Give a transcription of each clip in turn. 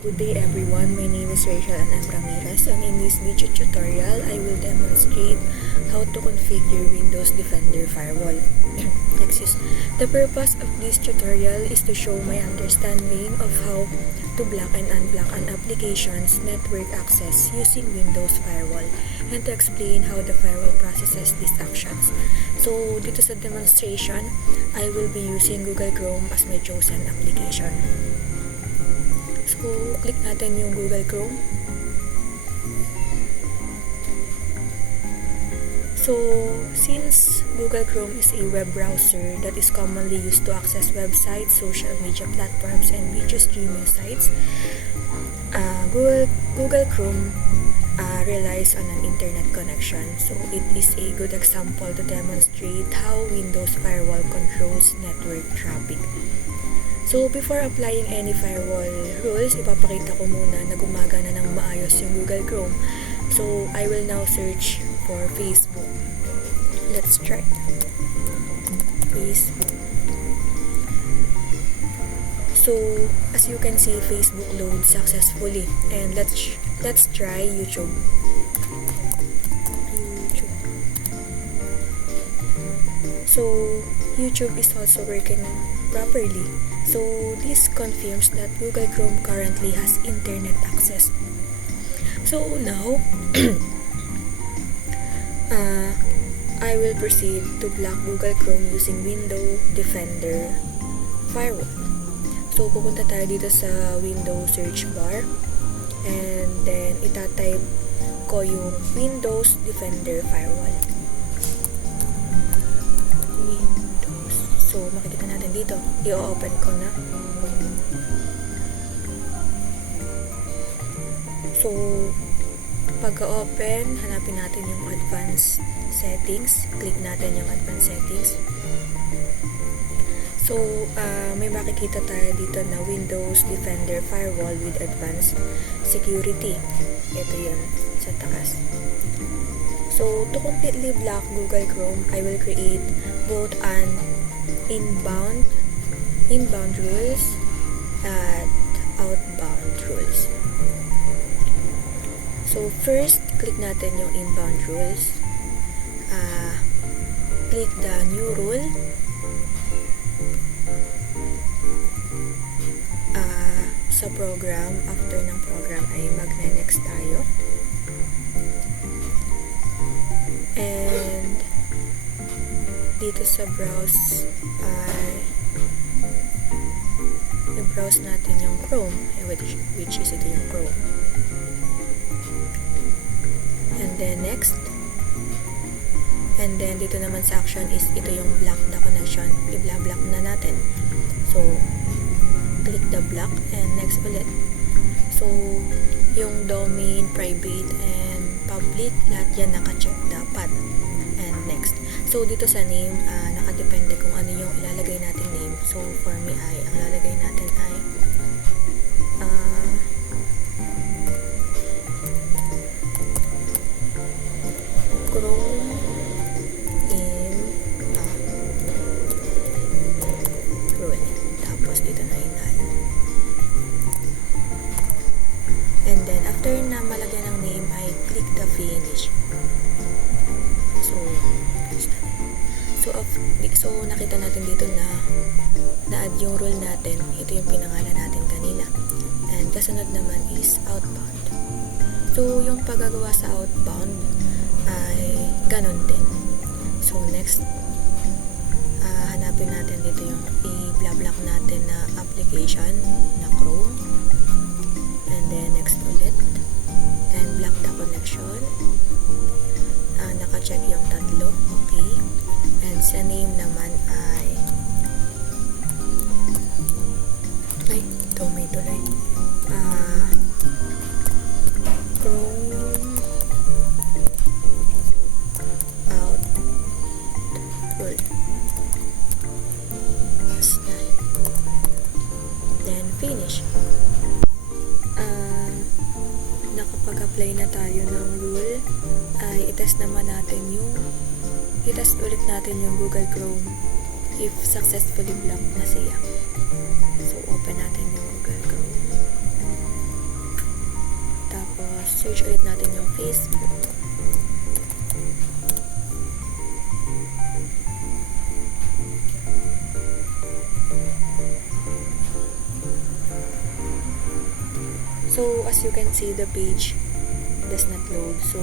Good day everyone, my name is Rachel and I'm Ramirez, and in this video tutorial, I will demonstrate how to configure Windows Defender Firewall. The purpose of this tutorial is to show my understanding of how to block and unblock an application's network access using Windows Firewall, and to explain how the firewall processes these actions. So dito sa demonstration, I will be using Google Chrome as my chosen application. So, click natin yung Google Chrome. So, since Google Chrome is a web browser that is commonly used to access websites, social media platforms, and video streaming sites, Google Chrome relies on an internet connection. So, it is a good example to demonstrate how Windows Firewall controls network traffic. So, before applying any firewall rules, ipapakita ko muna na gumagana ng maayos yung Google Chrome. So, I will now search for Facebook. Let's try. Facebook. So, as you can see, Facebook loads successfully. And let's try YouTube. So, YouTube is also working properly. So, this confirms that Google Chrome currently has internet access. So, now, I will proceed to block Google Chrome using Windows Defender Firewall. So, pupunta tayo dito sa Windows search bar. And then, itatype ko yung Windows Defender Firewall. So, makikita natin dito. I-open ko na. So, pagka-open, hanapin natin yung advanced settings. Click natin yung advanced settings. So, may makikita tayo dito na Windows Defender Firewall with Advanced Security. Ito yun, sa taas. So, to completely block Google Chrome, I will create both an inbound rules and outbound rules. So, first, click natin yung inbound rules. Click the new rule. Sa program, after ng program ay magne-next tayo. And dito sa browse i-browse natin yung Chrome, which is ito yung Chrome. And then next, and then dito naman sa action is ito yung block the connection. I-block na natin. So, click the block and next ulit. So, yung domain, private, and public, lahat yan naka-check dapat. And next. So, dito sa name, nakadepende kung ano yung ilalagay natin name. So, for me ang lalagay natin ay Chrome in rule. Tapos, dito na inal. And then, after na malagyan ng name, ay click the finish. So, nakita natin dito na na-add yung rule natin. Ito yung pinangalan natin kanina. And kasunod naman is outbound. So, yung paggagawa sa outbound ay ganon din. So, next, hanapin natin dito yung i-block natin na application na Chrome. And then, next ulit. And block the connection. Naka-check yung tatlo. Okay. And sa name naman ay may tuloy. Chrome out rule. Then finish. Nakapag-apply na tayo ng rule, ay itest naman natin i-test ulit natin yung Google Chrome if successfully blocked na siya. So, open natin yung Google Chrome. search ulit natin yung Facebook. So, as you can see, the page does not load. So,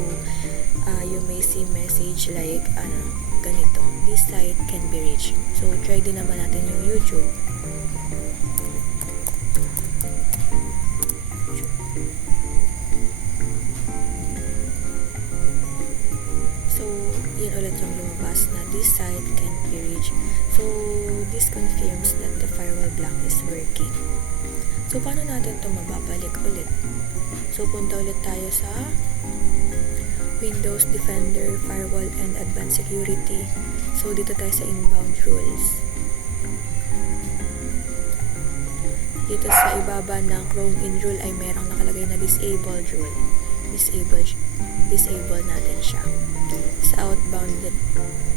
you may see message like, ganito. This site can be reached. So, try din naman natin yung YouTube. So, yun ulit yung lumabas na this site can be reached. So, this confirms that the firewall block is working. So, paano natin ito mababalik ulit? So, punta ulit tayo sa Windows Defender, Firewall, and Advanced Security. So, dito tayo sa inbound rules. Dito sa ibaba ng Chrome in rule ay merong nakalagay na disabled rule. Disable natin siya. Sa outbound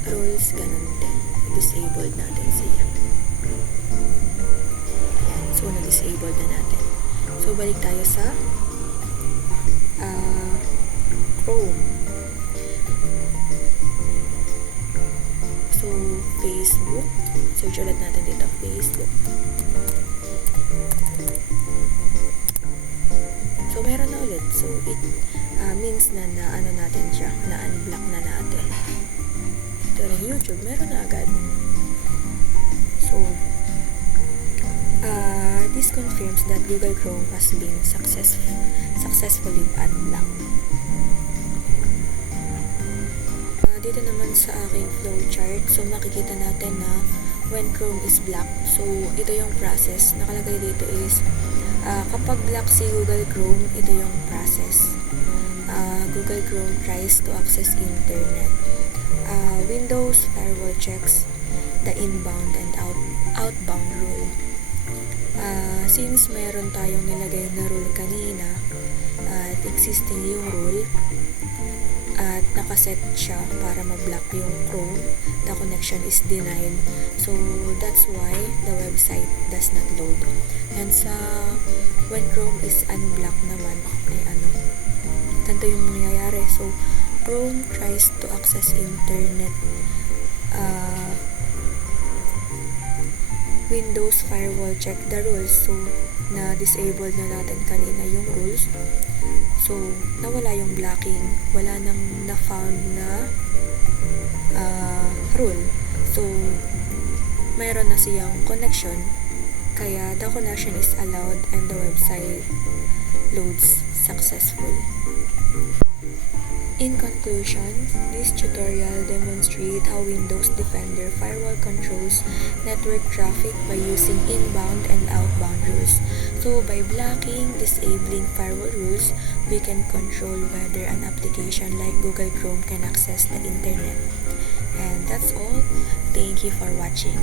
rules, ganun din. Disabled natin siya. So, na-disable na natin. So, balik tayo sa Chrome. So, Facebook. Search ulit natin dito, Facebook. So, meron na ulit. So, it means na ano natin siya, na-unblock na natin. Ito rin YouTube, meron na agad. So, this confirms that Google Chrome has been successfully unblocked. Dito naman sa aking flowchart, so makikita natin na when Chrome is blocked, so ito yung process. Nakalagay dito is, kapag block si Google Chrome, ito yung process. Google Chrome tries to access internet. Windows firewall checks the inbound and outbound rule. Since meron tayong nilagay na rule kanina at existing yung rule at nakaset siya para ma-block yung Chrome, the connection is denied. So, that's why the website does not load. And when Chrome is unblocked naman, ganito yung nangyayari. So, Chrome tries to access internet. Windows firewall check the rules. So, na-disable na natin kanina yung rules. So, nawala yung blocking. Wala nang na-found na rule. So, mayroon na siyang connection. Kaya, the connection is allowed and the website loads successfully. In conclusion, this tutorial demonstrates how Windows Defender Firewall controls network traffic by using inbound and outbound rules. So, by blocking, disabling firewall rules, we can control whether an application like Google Chrome can access the internet. And that's all. Thank you for watching.